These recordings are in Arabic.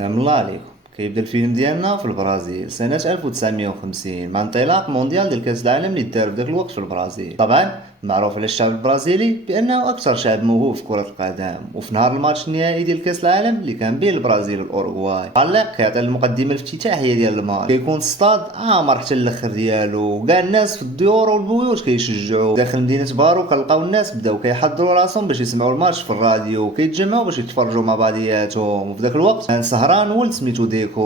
نعم الله عليكم. كيبدا الفيلم ديالنا في البرازيل سنة 1950 مع انطلاق مونديال ديال كأس العالم اللي دار في ذاك الوقت في البرازيل. طبعا معروف على الشعب البرازيلي بأنه أكثر شعب موهوب في كرة القدم، وفي نهار الماتش النهائي ديال كأس العالم اللي كان بين البرازيل والأوروغواي، معلق كيعطي المقدمة الافتتاحية ديال الماتش. كيكون الصاد عامر حتى الاخر ديالو، وكاع الناس في الديور والبيوت كيشجعوا. داخل مدينة بارو كنلقاو الناس بداو كيحضروا راسهم باش يسمعوا الماتش في الراديو، وكيتجمعوا باش يتفرجوا مع بعضياتهم. وفي ذاك الوقت كان سهران ولد سميتو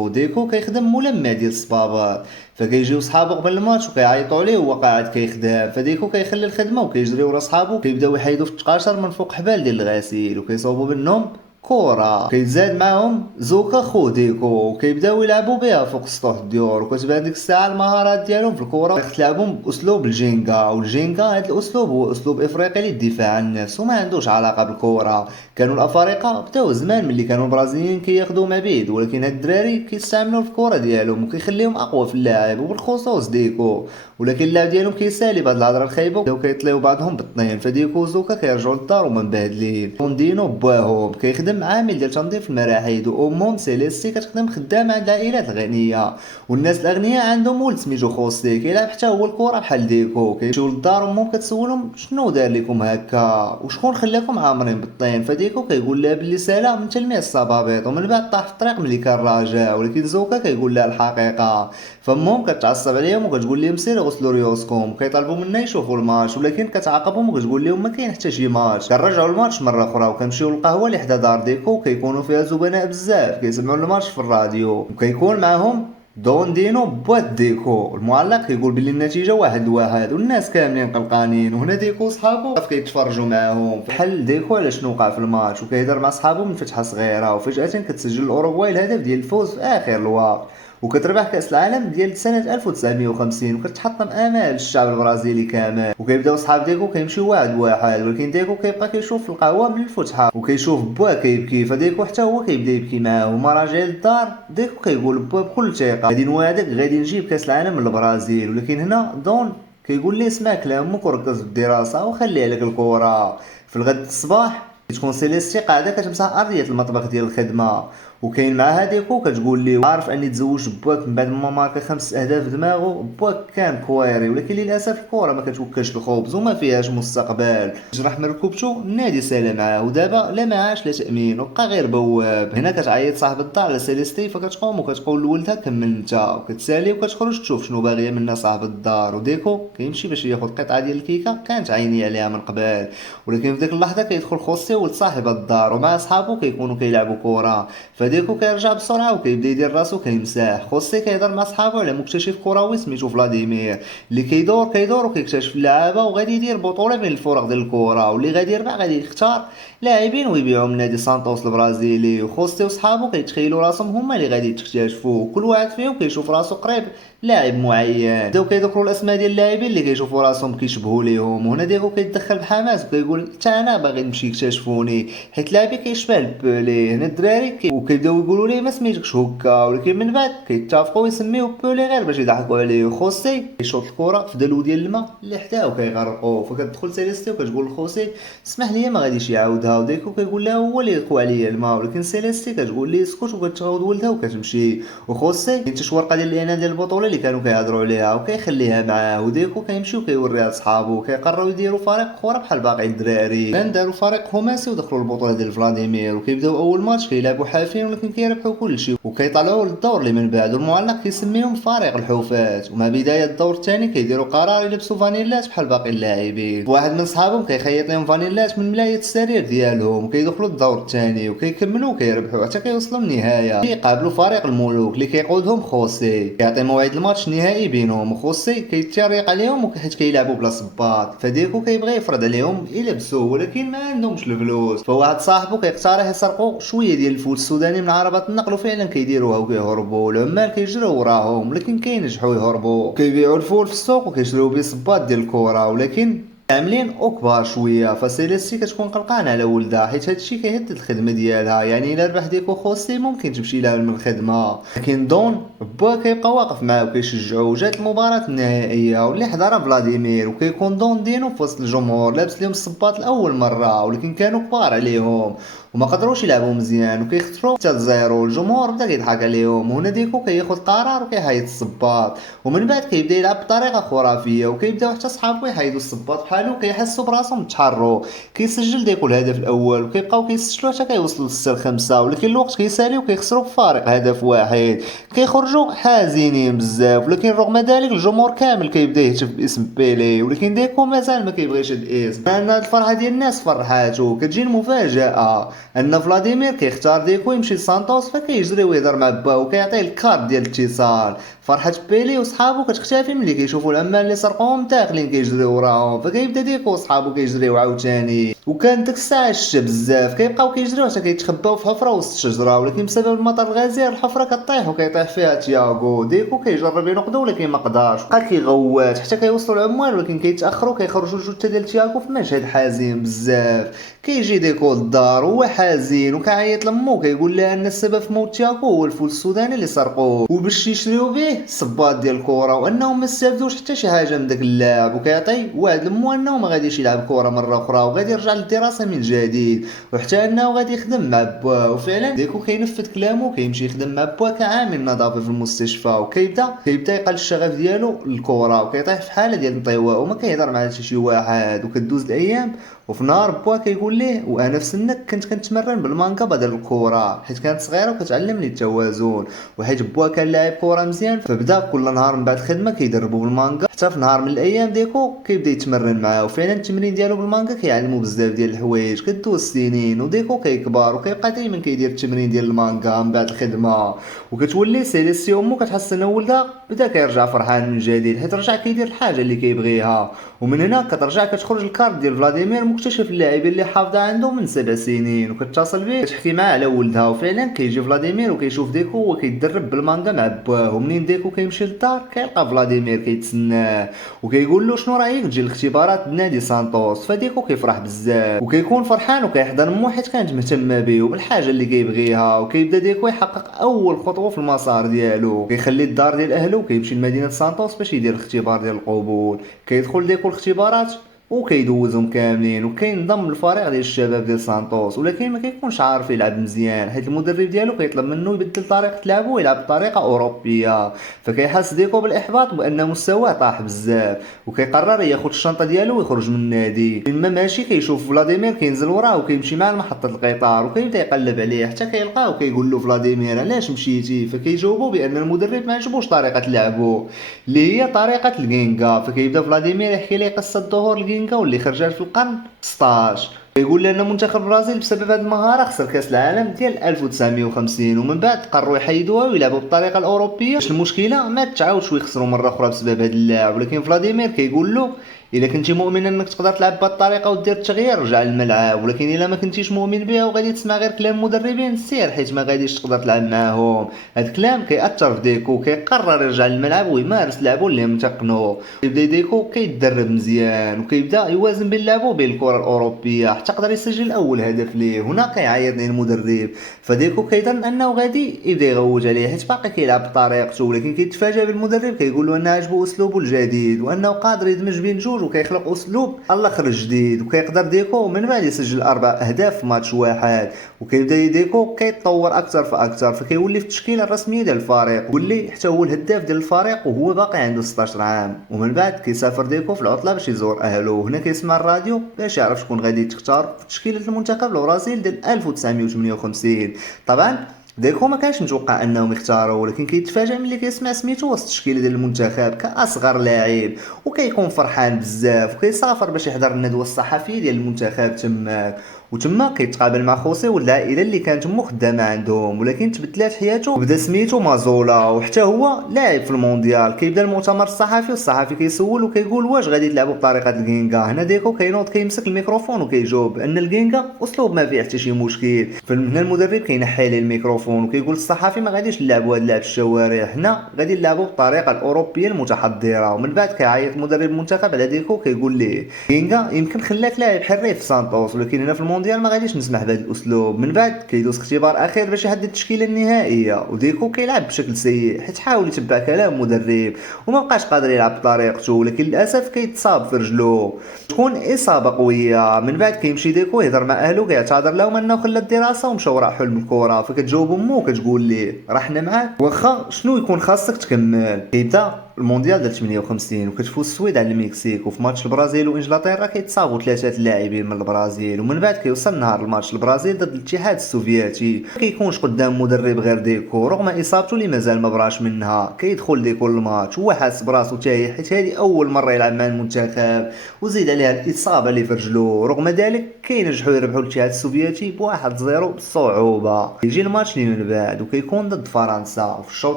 ديكو كيخدم ملمع ديال الصبابط، فكيجيو صحابو قبل الماتش وكيعيطوا عليه وهو قاعد كيخدم. فديكو كيخلي الخدمه وكيجري ورا صحابو، كيبداو يحيدوا في التقاشر من فوق حبال ديال الغسيل وكيصوبوا منهم كرة. كيزاد معاهم زوكا خو ديكو وكيبداو يلعبوا بها فوق سطوح الديور، وكتبان ديك الساعة المهارات ديالهم في الكرة كتلعبهم بأسلوب الجينكا. والجينكا هاد الأسلوب هو أسلوب إفريقي للدفاع عن النفس وما عندوش علاقة بالكرة. كانوا الأفارقة بداو زمان ملي كانوا البرازيليين كياخدوا ما بعيد، ولكن هاد الدراري كيستعملوا في الكرة ديالهم وكيخليهم أقوى في اللعب، وبالخصوص ديكو. ولكن اللعب ديالهم كيسالي بهاد الهضره الخايبه وبداو كيطليو بعضهم بالطنين. فديكو وزوكا كيرجعوا للدار وما مبهدلين. روندينو باهم كيخدم عامل ديال تنظيف المراحيض، وامهم سيليستي كتخدم خدامه عند العائلات الغنيه. والناس الاغنياء عندهم ولد سميتو خوسي كيلعب حتى هو الكره بحال ديكو. كيمشيو للدار امهم كتسولهم شنو دار لكم هكا وشكون خلاكم عامرين بالطين. فديكو كيقول لها بلي سالا من تلميع الصبابيط ومن بعد طاح في الطريق ملي كان راجع. ولكن زوكا كيقول لها الحقيقه. فامهم كتعصب عليهم وكتقول لهم سيروا غسلوا ريوسكم. كيطالبوا منا يشوفوا الماتش، ولكن كتعاقبهم وكتقول لهم ما كاين حتى شي ماتش. كنرجعوا الماتش مره اخرى وكنمشيو للقهوه اللي حدا دار ديكو، كيكونوا فيها زبناء بزاف كيسمعوا الماتش في الراديو، وكيكون معاهم دون دينو بوات ديكو. المعلق كيقول بلي النتيجه 1-1 والناس كاملين قلقانين. وهنا ديكو صحابو كيتفرجوا معاهم بحال ديكو على شنو وقع في الماتش، وكيهضر مع صحابو من فتحه صغيره. وفجاه كتسجل الاوروغواي الهدف ديال الفوز في اخر الوقت، وكتربح كأس العالم ديال سنة 1950 وكتحطم آمال الشعب البرازيلي كامل. وكيبداو صحاب ديكو كيمشيو 1-1، ولكن ديكو كيبقى كيشوف في القهوة من الفتحة وكيشوف باه كيبكي. فديكو حتى هو كيبدا يبكي معاه. وما راجع للدار ديكو كيقول باه بكل ثقة غادي نوعدك غادي نجيب كأس العالم من البرازيل. ولكن هنا دون كيقول ليه اسمع كلامك وركز في الدراسة وخلي عليك الكورة. في الغد الصباح تكون سيليستي قاعده كتمسح ارضيه المطبخ ديال الخدمه، وكاين معاها ديكو كتقول لي عارف اني تزوج باك من بعد ما ماركا 5 اهداف دماغه. باك كان كويري، ولكن للاسف الكره ما كتوكلش الخبز وما فيهاش مستقبل. جرح من ركوبته النادي سالا معاه، ودابا لا معاش لا تامين وبقى غير بواب. هنا كتعيط صاحب الدار على سيليستي، فكتقوم وكتقول لولدها كمل انت، وكتسالي وكتخرج تشوف شنو باغيه منا صاحب الدار. وديكو كيمشي باش ياخذ قطعه ديال الكيكه كانت عيني عليها من قبل. ولكن في ديك اللحظه كيدخل خوسي ولد صاحب الدار ومع صحابو كيكونوا كيلعبوا كره. فديكو كيرجع بسرعه وكيبدا يدير راسو كيمسح. خوسي كيهضر مع صحابو على مكتشف كروي سميتو فلاديمير اللي كيدور وكيكتشف اللعابه وغادي يدير بطوله بين الفرق ديال الكره، واللي غادي يربح غادي يختار لاعبين ويبيعهم من نادي سانتوس البرازيلي. وخوسي وصحابو كيتخيلوا راسهم هما اللي غادي يكتشفوا، كل واحد فيهم كيشوف راسو قريب لاعب معين. بداو كيذكروا الاسماء ديال اللاعبين اللي كيشوفوا راسهم كيشبهوا ليهم. وهنا ديكو كيتدخل بحماس وكيقول حتى انا باغي نمشي يكتشفوني حيت لاعبي كيشبه بولي. هنا الدراري وكيبداو يقولوا ليه ما سميتكش هكا، ولكن من بعد كيتفقوا يسميوه بولي غير باش يضحكوا عليه. خوسي كيشوط الكره في دلو ديال الماء اللي حداه وكيغرقوا. فكتدخل سيليستي وكتقول لخوسي اسمح لي ما غاديش يعاودها. وديكو كيقول لها هو اللي يقوى عليا الماء، ولكن سيليستي كتقول ليه اسكت وكتعاود ولدها وكتمشي. وخوسي كينتش ورقه ديال الاعلان ديال البطوله اللي كانوا كيهضروا عليها وكيخليها معاه. وديكو كيمشي وكيوريها لصحابو وكيقرروا يديروا فريق كره بحال باقي الدراري. كان داروا فريق خماسي ودخلوا البطوله ديال فلاديمير، وكيبداو اول ماتش كيلعبوا حافين ولكن كيربحوا كلشي وكيطلعوا للدور اللي من بعد. والمعلق كيسميهم فريق الحوفات. ومع بدايه الدور الثاني كيديروا قرار يلبسوا فانيلات بحال باقي اللاعبين. واحد من صحابهم كيخيط لهم فانيلات من ملايه السرير ديالهم وكيدخلوا الدور الثاني وكيكملوا وكيربحوا حتى كيوصلوا للنهايه. كيقابلوا فريق الملوك اللي كيقودهم خوسي. كيعطي موعد الماتش النهائي بينهم، وخوسي كيتريق عليهم حيت كيلعبوا بلا صباط. فديكو كيبغي يفرض عليهم يلبسوه ولكن ما عندهمش الفلوس. فواحد صاحبو كيقترح يسرقوا شويه ديال الفول السوداني من عربات النقل، وفعلا كيديروها وكيهربوا. العمال كيجريو وراهم ولكن كينجحوا يهربوا. كيبيعوا الفول في السوق وكيشريو بيه صباط ديال الكره، ولكن عاملين كبار شويه. فسيليستي كتكون قلقانه على ولدها حيت هادشي كيهدد الخدمه ديالها. يعني الا ربح ديكو خوسي ممكن تمشي لها من الخدمه. لكن دون با كيبقى واقف معاه وكيشجعو. جات المباراه النهائيه واللي حضرها فلاديمير، وكيكون دون دينو في وسط الجمهور لابس لهم الصباط لاول مره، ولكن كانوا كبار عليهم. وما قدروش يلعبوا مزيان وكيخسروا حتى لزيرو. الجمهور بدا كيضحك عليهم، وهنا ديكو كياخد قرار وكيحيد الصباط، ومن بعد كيبدا يلعب بطريقه خرافيه، وكيبداو حتى صحابو يحيدوا الصباط بحالو وكيحسوا براسهم تحروا. كيسجل ديكو الهدف الاول وكيبقاو كيسجلوا حتى كيوصلوا للسر خمسة، ولكن الوقت كيسالي وكيخسروا بفارق هدف واحد. كيخرجوا حزينين بزاف، ولكن رغم ذلك الجمهور كامل كيبدا يهتف باسم بيلي، ولكن ديكو مازال ما كيبغيش هاد الاسم. ان الفرحه ديال الناس فرحاتو. كتجي المفاجاه ان فلاديمير كيختار ديكو يمشي لسانتوس، فكيجري ويهضر مع باه وكيعطيه الكارت ديال الاتصال. فرحة بيلي وصحابو كتختفي ملي كيشوفوا العمال اللي سرقوهم داخلين كيجريو وراهم، فكيبدا ديكو وصحابو كيجريو عاوتاني. وكان ديك الساعه الشتا بزاف، كيبقاو كيجريو حتى كيتخباو في حفره وسط الشجره، ولكن بسبب المطر الغزير الحفره كطيح وكيطيح فيها تياغو. ديكو كيجرب ينقذو ولكن ما قدرش، بقى كيغوت حتى كيوصلوا العمال، ولكن كيتاخروا كيخرجوا الجثه ديال تياغو في مشهد حزين بزاف. كيجي ديكو للدار وهو حزين وكيعيط لمو، كيقول لها ان السبب في موت تياغو هو الفول السوداني اللي سرقوه، وباش يشريو به صباط ديال الكره، وانهم ما استافدوش حتى شي حاجه من داك اللاعب. وكيعطي وعد لمو انه ما غاديش يلعب كره مره اخرى وغادي يرجع للدراسه من جديد، وحتى انه غادي يخدم مع باه. وفعلا ديكو كينفذ كلامه وكيمشي يخدم مع باه كعامل نظافه في المستشفى، وكيبدا يقل الشغف ديالو للكره، وكيطيح في حاله ديال الانطواء وما كيهضر مع حتى شي واحد. وكدوز الايام، وفي نهار بوا كيقول ليه وانا في سنك كنت كنتمرن بالمانكا بدل الكره، حيت كانت صغيره وكتعلمني التوازن. وحيت بوا كان لاعب كره مزيان، فبدا كل نهار من بعد الخدمه كيدربو بالمانكا. حتى في نهار من الايام ديكو كيبدا يتمرن معاه، وفعلا التمرين ديالو بالمانكا كيعلمو بزاف ديال الحوايج. كدوز السنين وديكو كيكبر وكيبقى دائما كيدير التمرين ديال المانكا من بعد الخدمه. وكتولي سيليسي امو كتحس ان ولدها بدا كيرجع فرحان من جديد، حيت رجع كيدير الحاجه اللي كيبغيها. ومن هنا كترجع كتخرج الكارت ديال فلاديمير مكتشف اللاعبين اللي حافظه عنده من 7 سنين، وكتصل به كتحكي معاه على ولدها. وفعلا كيجي فلاديمير وكيشوف ديكو وهو كيتدرب بالمانجا مع باه. ومنين ديكو كيمشي للدار كيلقى فلاديمير كيتسناه وكيقول له شنو رايك تجي الاختبارات بنادي سانتوس. فديكو كيفرح بزاف وكيكون فرحان وكيحضن مو حيت كانت مهتمه به وبالحاجه اللي كيبغيها. وكيبدا ديكو يحقق اول خطوه في المسار ديالو، كيخلي الدار ديال اهله وكيمشي لمدينه سانتوس باش يدير الاختبار ديال القبول. كيدخل ديكو الاختبارات وكيدوزهم كاملين، وكينضم للفريق ديال الشباب ديال سانتوس، ولكن ما كيكونش عارف يلعب مزيان حيت المدرب ديالو كيطلب منه يبدل طريقه لعبه ويلعب بطريقه اوروبيه. فكيحس ديكو بالاحباط بان مستواه طاح بزاف، وكيقرر ياخذ الشنطه ديالو ويخرج من النادي. فيما ماشي كيشوف فلاديمير كينزل وراه وكيمشي معاه لمحطه القطار، وكيبدا يقلب عليه حتى كيلقاه وكيقول له فلاديمير علاش مشيتي. فكيجاوبو بان المدرب ما عجبوش طريقه لعبه اللي هي طريقه الكينغا. فكيبدا فلاديمير يحكي ليه قصه ظهور الكينغا واللي خرجت في القرن 16. كيقول لنا منتخب البرازيل بسبب هذه المهاره خسر كاس العالم ديال 1950، ومن بعد قرروا يحيدوها ويلعبوا بالطريقه الاوروبيه باش المشكله ما تعاودش ويخسروا مره اخرى بسبب هذا اللاعب. ولكن فلاديمير كيقول له الا كنتي مؤمن انك تقدر تلعب بهذه الطريقه ودير التغيير رجع للملعب، ولكن الا ما كنتيش مؤمن بها وغادي تسمع غير كلام مدربين سير حيت ما غاديش تقدر تلعب معاهم. هذا الكلام كيأثر في ديكو، كيقرر يرجع للملعب ويمارس لعبه اللي متقنو. يبدا ديكو كيتدرب مزيان وكيبدا يوازن بين لعبه وبين الكره الاوروبيه حتى قدر يسجل اول هدف ليه. هنا كيعيط ليه المدرب، فديكو كيظن انه غادي يبدا يغوت عليه حيت باقي كيلعب بطريقته، ولكن كيتفاجئ بالمدرب كيقول له ان عجبو اسلوبه الجديد وانه قادر يدمج بين جوج وكيخلق اسلوب الاخر جديد. وكيقدر ديكو من بعد يسجل 4 اهداف في ماتش واحد، وكيبدا ديكو كيتطور اكثر فاكثر، فكيولي في التشكيله الرسميه ديال الفريق، واللي حتى هو الهداف ديال الفريق وهو باقي عنده 16 عام. ومن بعد كيسافر ديكو في العطله باش يزور اهله، هنا كيسمع الراديو باش يعرف شكون غادي تختار في تشكيله المنتخب البرازيل ديال 1958. طبعا ديكو ما كانش متوقع انهم يختاروا، ولكن كيتفاجئ ملي كيسمع سميتو وسط التشكيله ديال المنتخب كاصغر لاعب، وكيكون فرحان بزاف وكيسافر باش يحضر الندوه الصحفيه ديال المنتخب تماك. وتما كيتقابل مع خوسي والعائله اللي كانت امو خدامه عندهم، ولكن تبدلات حياته وبدا سميتو مازولا وحتى هو لاعب في المونديال. كيبدا المؤتمر الصحفي والصحفي كيسول وكيقول واش غادي تلعبوا بطريقه الكينغا. هنا ديكو كينوض كيمسك الميكروفون وكيجاوب ان الكينغا اسلوب ما فيه حتى شي مشكل. فهنا المدرب كينحي ليه الميكروفون وكيقول الصحفي ما غاديش نلعبوا هاد لعب الشوارع، حنا غادي نلعبوا بالطريقه الاوروبيه المتحضره. ومن بعد كيعيط مدرب المنتخب على ديكو كيقول ليه كينغا يمكن خلاك لاعب حريف في سانتوس، ولكن هنا في المونديال ما غاديش نسمح بهذا الاسلوب. من بعد كيدوز اختبار اخير باش يحدد التشكيله النهائيه، وديكو كيلعب بشكل سيء حيت حاول يتبع كلام مدرب وما بقاش قادر يلعب بطريقته، ولكن للاسف كيتصاب في رجلو، تكون اصابه قويه. من بعد كيمشي ديكو يهضر مع اهلو كيعتذر لهم انه خلى الدراسه ومشى وراء حلم الكره، فكتجاوب امو كتقول ليه راه حنا معاك واخا شنو يكون خاصك تكمل. كيبدا المونديال ديال 58 وكتفوز السويد على المكسيك، وفي ماتش البرازيل وانجلترا كيتصابوا ثلاثه اللاعبين من البرازيل. ومن بعد كيوصل نهار الماتش البرازيل ضد الاتحاد السوفيتي، ما كيكونش قدام مدرب غير ديكو رغم اصابته اللي مازال ما براش منها. كيدخل ديكو الماتش هو حاس براسو تايه حيت هذه اول مره يلعب مع المنتخب، وزيد عليها الاصابه اللي في رجلو. رغم ذلك كينجحوا يربحوا الاتحاد السوفيتي بواحد 0 بصعوبه. يجي الماتش اللي من بعد وكيكون ضد فرنسا، وفي الشوط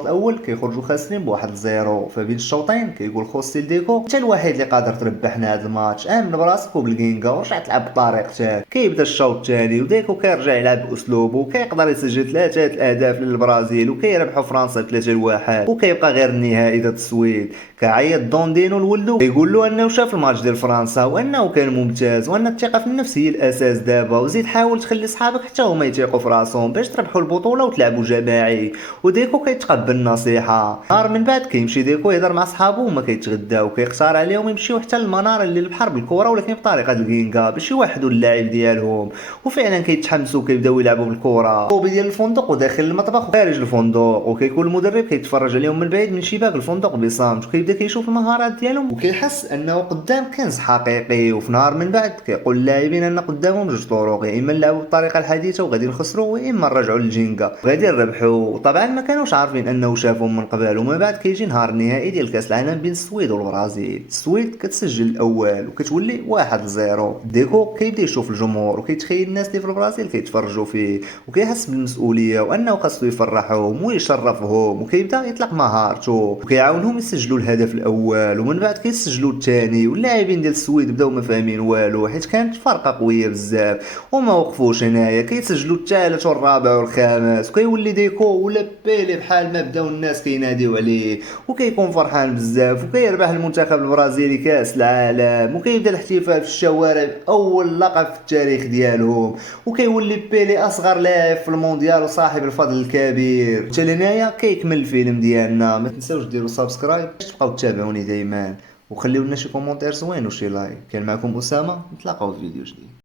الاول كيخرجوا خاسرين بواحد 0. بين الشوطين كيقول خوسي لديكو انت الوحيد اللي قادر تربحنا هذا الماتش، امن براسك وبالكينغا ورجع تلعب بطريقتك. كيبدا الشوط الثاني وديكو كيرجع يلعب باسلوبه، وكيقدر يسجل 3 الاهداف للبرازيل وكيربحوا فرنسا 3-1. وكيبقى غير النهائي ضد السويد. كيعيط دوندينو لولدو كيقول له انه شاف الماتش ديال فرنسا وانه كان ممتاز، وان الثقه في النفس هي الاساس دابا، وزيد حاول تخلي صحابك حتى هما يثيقوا في راسهم باش تربحوا البطوله وتلعبوا جماعي. وديكو كيتقبل النصيحه. نهار من بعد كيمشي ديكو يهضر مع صحابو وما كيتغداو، كيختار عليهم يمشيو حتى للمناره اللي البحر بالكره ولكن بطريقه الكينغا باش يوحدوا اللاعب ديالهم. وفعلا كيتحمسوا وكيبداو يلعبوا بالكره طوبي ديال الفندق وداخل المطبخ وخارج الفندق، وكيكون المدرب كيتفرج عليهم من بعيد من شباك الفندق بصمت، وكيبدا كيشوف المهارات ديالهم وكيحس انه قدام كنز حقيقي. وفي نهار من بعد كيقول اللاعبين ان قدامهم جوج طرق، يا اما نلعبوا بالطريقه الحديثه وغادي نخسروا، ويا اما نرجعوا للجينغا وغادي نربحوا. طبعا ما كانوش عارفين انه شافهم من قبل. ومن بعد كيجي نهار النهائي ديال كاس العالم بين السويد والبرازيل. السويد كتسجل الاول وكتولي 1-0. ديكو كيبدا يشوف الجمهور وكيتخيل الناس اللي في البرازيل كيتفرجوا فيه، وكيحس بالمسؤوليه وانه خاصو يفرحهم ويشرفهم، وكيبدا يطلق مهارته وكيعاونهم يسجلوا الهدف الاول. ومن بعد كيسجلوا الثاني، واللاعبين ديال السويد بداو ما فاهمين والو حيت كانت فرقه قويه بزاف وما وقفوش هنايا. كيسجلوا الثالث والرابع والخامس، وكيولي ديكو ولا بيلي بحال ما بداو الناس كيناديو عليه، وكيكون فرحان بزاف وكيربح المنتخب البرازيلي كاس العالم. وكيبدا الاحتفال في الشوارع اول لقب في التاريخ ديالهم، وكيولي بيلي اصغر لاعب في المونديال وصاحب الفضل الكبير. حتى لهنايا كيكمل الفيلم ديالنا. ما تنساوش ديروا سبسكرايب باش تبقاو تتابعوني دايما، وخليو لنا شي كومونتير زوين وشي لايك. كان معكم اسامه، نتلاقاو في فيديو جديد.